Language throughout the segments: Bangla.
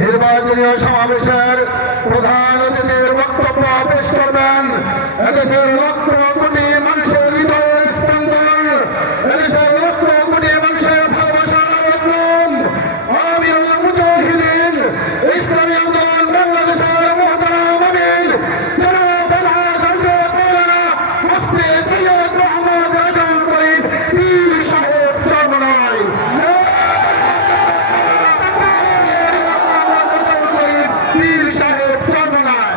নির্বাচনী সমাবেশের প্রধান অতিথির বক্তব্য পেশ করবেন এদেশের লক্ষ কোটি মানুষের হৃদয়ের স্পন্দন, এদেশের লক্ষ কোটি মানুষের ভালোবাসার আলোচন, আমিরুল মুজাহিদিন ইসলামী আন্দোলন বাংলাদেশের মহতারাম আমির জনাব আলহাজ হযরত মাওলানা মুফতি সৈয়দ মোহাম্মদ রেজাউল করিম পীর সাহেব চরমনাই। পীর সাহেব চরমনাই।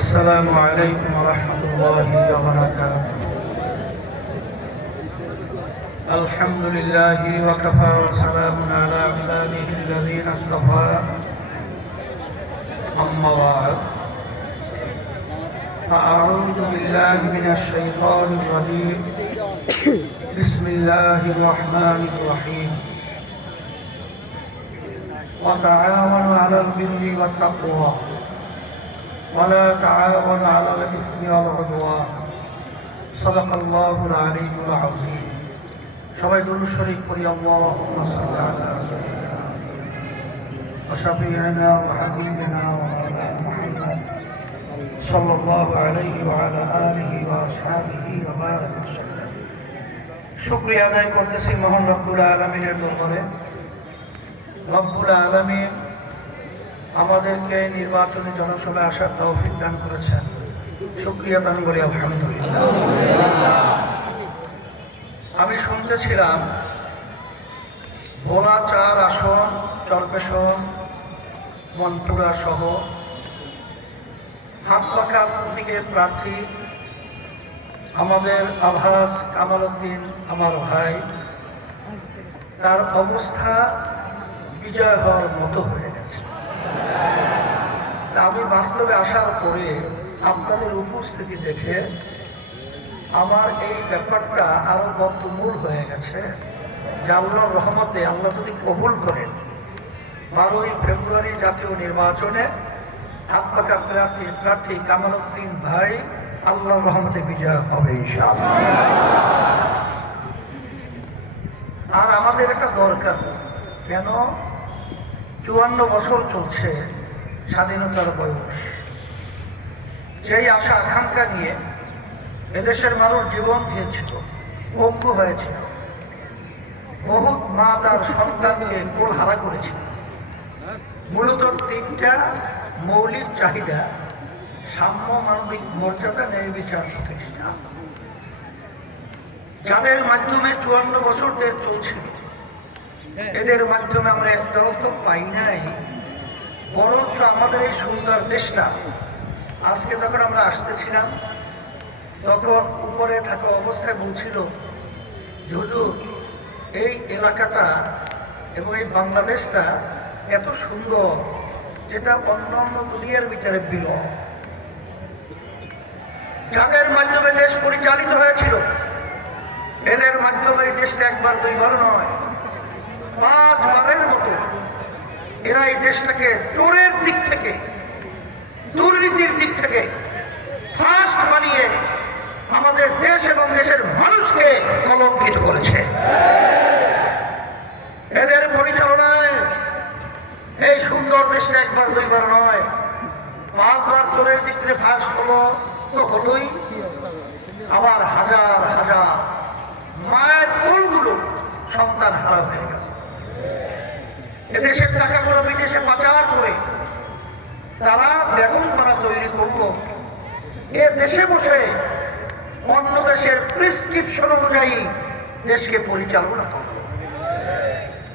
السلام عليكم ورحمة الله وبركاته. الحمد لله وكفى وسلام على عباده الذين اصطفى. أما بعد فأعوذ بالله من الشيطان الرجيم. بسم الله الرحمن الرحيم. وتعاونوا على البر والتقوى ولا تعاون على الإثم والعدوان. صدق الله العلي العظيم. সবাই দুরূদ শরীফ পড়ি। আল্লাহুম্মা সাল্লি আলা সাইয়্যিদিনা ওয়া শাফিঈনা ওয়া হাবিবিনা ওয়া মাওলানা মুহাম্মদ সাল্লাল্লাহু আলাইহি ওয়া আলা আলিহি ওয়া আসহাবিহি ওয়া বারাক ওয়াসাল্লাম। শুকরিয়া আদায় করতেছি মহান রব্বুল আলামিনের দরবারে। রব্বুল আলামিন আমাদেরকে নির্বাচনী জনসভায় আসার তৌফিক দান করেছেন। শুকরিয়া দান করি আলহামদুলিল্লাহ। আমি শুনতেছিলাম ভোলা 4 আসন, চরপেশন, মনপুরা সহ হাতপাখা প্রতীকের প্রার্থী আমাদের আলহাজ কামাল উদ্দিন আমার ভাই, তার অবস্থা বিজয় হওয়ার মতো হয়ে গেছে। আমি বাস্তবে আসার পরে আপনাদের উপস্থিতি দেখে আমার এই ব্যাপারটা আরো বদ্ধমূল হয়ে গেছে যে আল্লাহর রহমতে আল্লাহ যদি কবুল করেন 12ই ফেব্রুয়ারি জাতীয় নির্বাচনে হাতপাখা প্রার্থী কামাল উদ্দিন ভাই আল্লাহর রহমতে বিজয় হবে ইনশাআল্লাহ। আর আমাদের একটা দরকার, কেন 54 বছর চলছে স্বাধীনতার বয়স। সেই আশা আকাঙ্ক্ষা নিয়ে এদেশের মানুষ জীবন দিয়েছিল, ভোগ্য হয়েছিল। বহু মা তার সন্তানকে কোলহারা করেছিল। মূলত 3টা মৌলিক চাহিদা: সাম্য, মানবিক মর্যাদা, ন্যায় বিচার প্রতিষ্ঠা। যাদের মাধ্যমে 54 বছর দেশ চলছিল, এদের মাধ্যমে আমরা একটাও তো পাই নাই। বরঞ্চ আমাদের এই সুন্দর দেশটা আজকে যখন আমরা আসতেছিলাম তখন উপরে থাকা অবস্থায় বলছিল, হুজুর এই এলাকাটা এবং এই বাংলাদেশটা এত সুন্দর যেটা অন্য অন্য দুনিয়ার বিচারে বিরল। যাদের মাধ্যমে দেশ পরিচালিত হয়েছিল, এদের মাধ্যমে এই দেশটা একবার দুইবার নয় 5 বারের মতো এরা এই দেশটাকে চোরের দিক থেকে, দুর্নীতির দিক থেকে ফার্স্ট বানিয়ে আমাদের দেশ এবং দেশের মানুষকে কলঙ্কিত করেছে। এদের পরিচালনায় এই সুন্দর দেশটা একবার দুইবার নয় 5 বার চোরের দিক থেকে ফার্স্ট হলো তো হলোই, আবার হাজার হাজার মায়ের কোলগুলো সন্তান হারা হয়ে গেল। এদেশের টাকাগুলো বিদেশে পাচার করে তারা বেগুন পাড়া তৈরি করলো, এ দেশে বসে অন্য দেশের প্রেসক্রিপশন অনুযায়ী দেশকে পরিচালনা করল।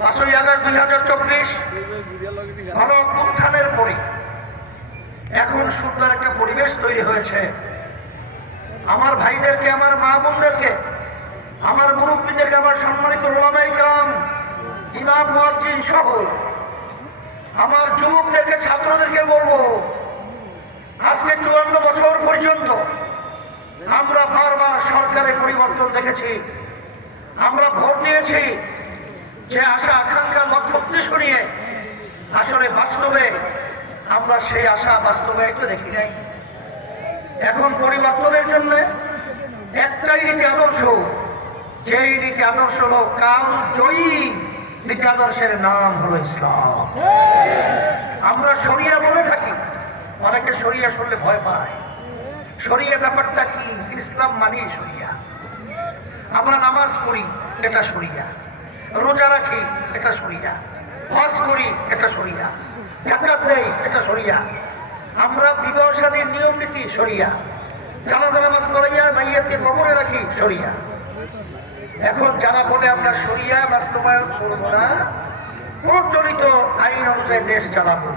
5ই আগস্ট 2024 গণ অভ্যুত্থানের পরে এখন সুন্দর একটা পরিবেশ তৈরি হয়েছে। আমার ভাইদেরকে, আমার মা বোনদেরকে, আমার মুরব্বীদেরকে, আমার সম্মানিত ওলামায়ে কেরাম সহ আমার যুবকদেরকে, ছাত্রদেরকে বলবো, আজকে 54 বছর পর্যন্ত আমরা বারবার সরকারের পরিবর্তন দেখেছি। আমরা ভোট দিয়েছি যে আশা আকাঙ্ক্ষা লক্ষ্য উদ্দেশ্য নিয়ে, আসলে বাস্তবে আমরা সেই আশা বাস্তবায়িত দেখি নাই। এখন পরিবর্তনের জন্য একটাই নীতি আদর্শ, যেই নীতি আদর্শ হল কাল জয়ী নীতি আদর্শের নাম হলো ইসলাম। আমরা শরিয়া বলে থাকি, অনেকে শরিয়া শুনলে ভয় পায়। শরিয়া ব্যাপারটা কি? ইসলাম মানি শরিয়া। আমরা নামাজ পড়ি, এটা শরিয়া। রোজা রাখি, এটা শরিয়া। হজ করি, এটা শরিয়া। জাকাত দেই, এটা শরিয়া। আমরা বিবাহ শাদীর নিয়ম নীতি শরিয়া। জানাজা নামাজ পড়াইয়া মাইয়াতকে কবরে রাখি, শরিয়া। এখন যারা বলে আমরা শরিয়া বাস্তবায়ন করব না, প্রচলিত আইন অনুযায়ী দেশ চালাবো,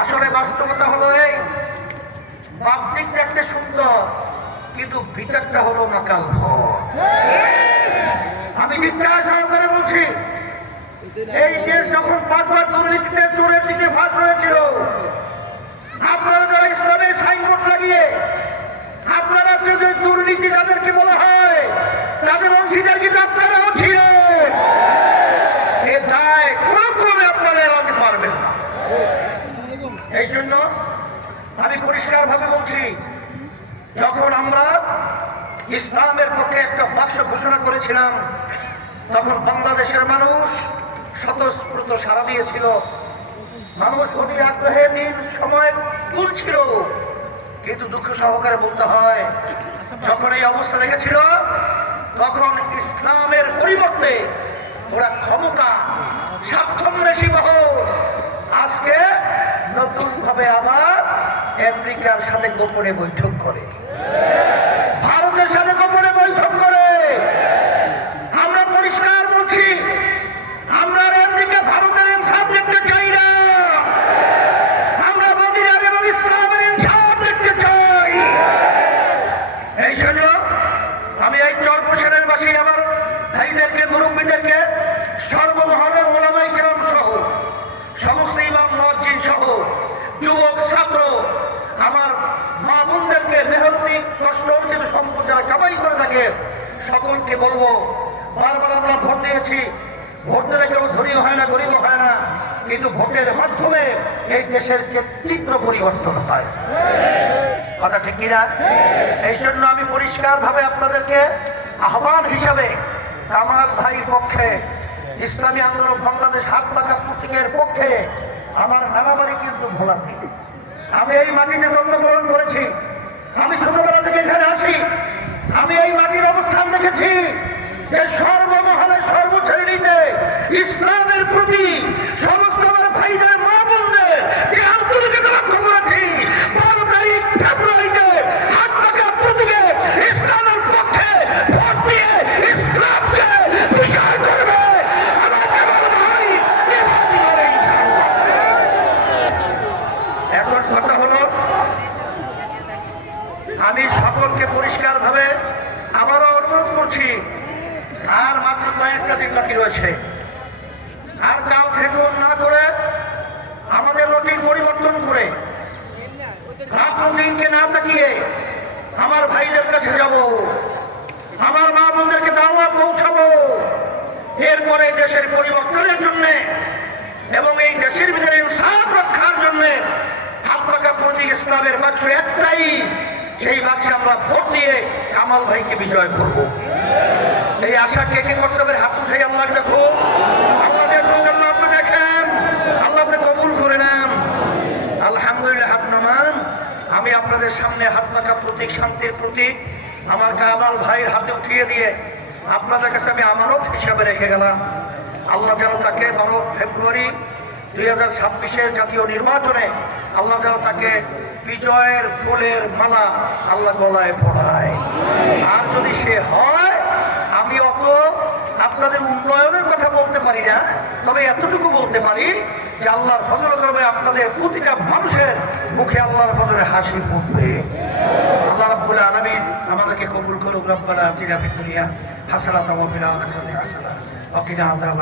আসলে বাস্তবতা হলো এই, বাহ্যিক দেখতে সুন্দর কিন্তু ভিতরটা হলো নাকাল। আমি চিৎকার সহকারে বলছি, এই দেশ যখন 5 বার দুর্নীতিতে চোরের দিকে ফাঁস হয়েছিল, আপনারা যারা ইসলামের সাইনবোর্ড লাগিয়ে, আপনারা যদি দুর্নীতি যাদেরকে বলা হয় তাদের অংশীদার কিন্তু আপনারাও ছিলেন। এ দায় কোন ক্রমে আপনারা এড়াতে পারবেন না। এই জন্য আমি পরিষ্কার ভাবে বলছি, যখন আমরা ইসলামের পক্ষে একটা বাক্স ঘোষণা করেছিলাম, তখন বাংলাদেশের মানুষ স্বতঃস্ফূর্ত সাড়া দিয়েছিল। মানুষ অতি আগ্রহে দিন সময় তুলছিল, কিন্তু দুঃখ সহকারে বলতে হয়, যখন এই অবস্থা দেখেছিল, তখন ইসলামের পরিবর্তে ওরা ক্ষমতা, স্বার্থন্বেষী মহল আজকে নতুন ভাবে আবার আমেরিকার সাথে গোপনে বৈঠক করে, ভারতের সাথে গোপনে বৈঠক করে। আমরা পরিষ্কার বলছি, আমরা আমেরিকা ভারতের ইনসাফ দেখতে চাই না, আমরা মদিনার এবং ইসলামের ইনসাফ দেখতে চাই। এই জন্য আমি এই চরপোষণের বাসী আমার ভাইদেরকে, মুরব্বীদেরকে, সর্বমহলের ওলামায়ে কেরাম সহ সমস্ত ইমাম মুয়াজ্জিন সহ যুবক ছাত্র, আমার মা বোনদেরকে, মেহনতি কষ্ট অর্জিত সম্পদ যারা কামাই করে থাকে, সকলকে বলবো, বারবার আমরা ভোট দিয়েছি, ভোট দিলে কেউ ধনী হয় না, গরিব হয় না, কিন্তু ভোটের মাধ্যমে এই দেশের যে তীব্র পরিবর্তন হয়। কথা ঠিক কিনা? এই জন্য আমি পরিষ্কার ভাবে আপনাদেরকে আহ্বান হিসাবে কামাল ভাইয়ের পক্ষে, ইসলামী আন্দোলন বাংলাদেশ হাত পাকা প্রতীকের পক্ষে আমার নানাবাড়ি কিন্তু ভোলা নেই। আমি এই মাটিতে জন্মগ্রহণ করেছি, আমি ছোটবেলা থেকে এখানে আসি, আমি এই মাটির অবস্থান দেখেছি যে সর্বমহলে সর্বশ্রেণীতে ইসলামের প্রতি সমস্ত আমার ভাইদের, মা বোনদের যে আন্তরিকতা লক্ষ্য করেছি, 12 তারিখ ফেব্রুয়ারিতে হাত পাকা প্রতীকে ইসলামের পক্ষে ভোট দিয়ে ইসলামকে বিজয় করবে আমার কেবল ভাই। এখন কথা হলো, আমি সকলকে পরিষ্কার ভাবে আবারও অনুরোধ করছি, আর মাত্র কয়েকটা দিন বাকি রয়েছে, আর কাল খেগুন না করে আমাদের রুটিন পরিবর্তন করে রাত্র দিনকে না তাকিয়ে আমার ভাইদের কাছে যাব, আমার মা বোনদেরকে দাওয়াত পৌঁছাবো। এরপরে দেশের পরিবর্তনের জন্য এবং এই দেশের ভিতরে ইনসাফ রক্ষার জন্য হাত পাকা প্রতীক ইসলামের বাক্স একটাই, সেই বাক্সে আমরা ভোট দিয়ে কামাল ভাইকে বিজয় করব। এই আশা কে কে করতে হবে? হাত উঠে আল্লাহ দেখো, আল্লাহ দেখুন, আল্লাহ আপনি দেখেন, আল্লাহ আপনি কবুল করে নেন। আলহামদুলিল্লাহ, হাত নামান। আমি আপনাদের সামনে হাত পাকা প্রতীক, শান্তির প্রতীক আমার কামাল ভাইয়ের হাতে উঠিয়ে দিয়ে আপনাদের কাছে আমি আমানত হিসাবে রেখে গেলাম। আল্লাহ যেন তাকে 12 ফেব্রুয়ারি 2026-এর জাতীয় নির্বাচনে আল্লাহ যেন তাকে বিজয়ের ফুলের মালা আল্লাহ গলায় পড়ায়। আর যদি সে হয়, আমি অত আপনাদের উন্নয়নের কথা বলতে পারি না, তবে এতটুকু বলতে পারি যে আল্লাহর ফজল করবে, আপনাদের প্রতিটা মানুষের মুখে আল্লাহর ফজলে হাসি ফুটবে। আল্লাহ রাব্বুল আলামিন আমাদেরকে কবুল করুক। রব্বানা আতিনা ফিদ দুনিয়া হাসানাতাও ওয়া ফিল আখিরাতি হাসানাতাও ওয়া কিনা আযাবান